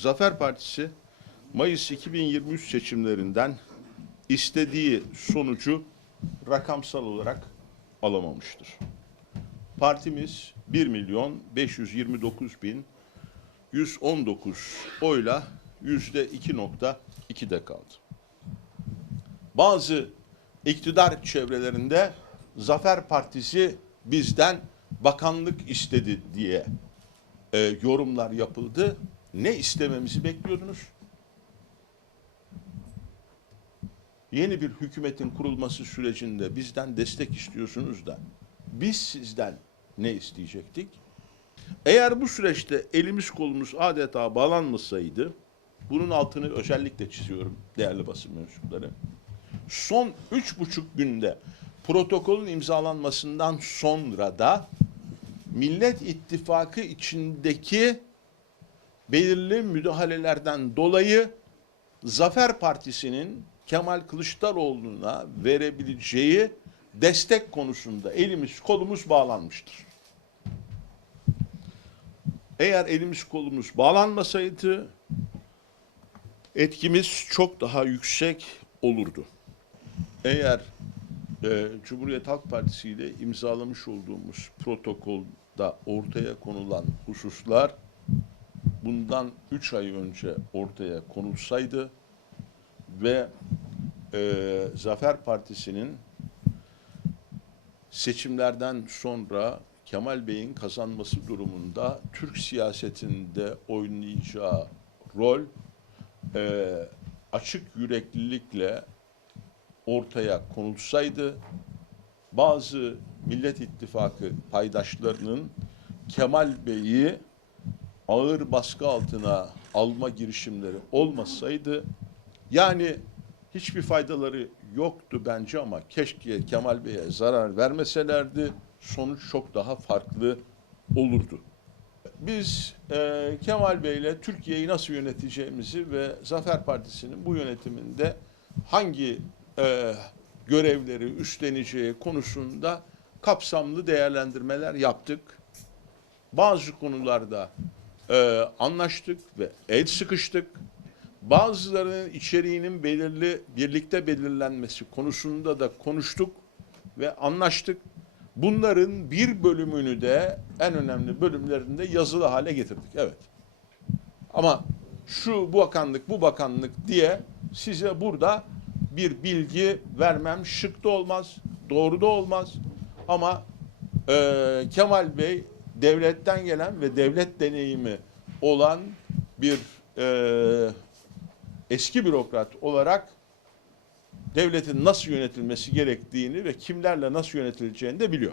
Zafer Partisi Mayıs 2023 seçimlerinden istediği sonucu rakamsal olarak alamamıştır. Partimiz 1 milyon 529 bin 119 oyla yüzde 2.2'de kaldı. Bazı iktidar çevrelerinde Zafer Partisi bizden bakanlık istedi diye e, yorumlar yapıldı. Ne istememizi bekliyordunuz? Yeni bir hükümetin kurulması sürecinde bizden destek istiyorsunuz da biz sizden ne isteyecektik? Eğer bu süreçte elimiz kolumuz adeta bağlanmasaydı, bunun altını özellikle çiziyorum değerli basın mensupları. Son üç buçuk günde protokolün imzalanmasından sonra da Millet İttifakı içindeki belirli müdahalelerden dolayı Zafer Partisi'nin Kemal Kılıçdaroğlu'na verebileceği destek konusunda elimiz kolumuz bağlanmıştır. Eğer elimiz kolumuz bağlanmasaydı etkimiz çok daha yüksek olurdu. Eğer e, Cumhuriyet Halk Partisi ile imzalamış olduğumuz protokolda ortaya konulan hususlar bundan 3 ay önce ortaya konulsaydı ve e, Zafer Partisi'nin seçimlerden sonra Kemal Bey'in kazanması durumunda Türk siyasetinde oynayacağı rol e, açık yüreklilikle ortaya konulsaydı bazı Millet İttifakı paydaşlarının Kemal Bey'i ağır baskı altına alma girişimleri olmasaydı yani hiçbir faydaları yoktu bence ama keşke Kemal Bey'e zarar vermeselerdi sonuç çok daha farklı olurdu. Biz e, Kemal Bey'le Türkiye'yi nasıl yöneteceğimizi ve Zafer Partisi'nin bu yönetiminde hangi e, görevleri üstleneceği konusunda kapsamlı değerlendirmeler yaptık. Bazı konularda e, anlaştık ve el sıkıştık. Bazılarının içeriğinin belirli birlikte belirlenmesi konusunda da konuştuk ve anlaştık. Bunların bir bölümünü de en önemli bölümlerinde yazılı hale getirdik. Evet. Ama şu bu bakanlık bu bakanlık diye size burada bir bilgi vermem şık da olmaz, doğru da olmaz. Ama e, Kemal Bey devletten gelen ve devlet deneyimi olan bir e, eski bürokrat olarak devletin nasıl yönetilmesi gerektiğini ve kimlerle nasıl yönetileceğini de biliyor.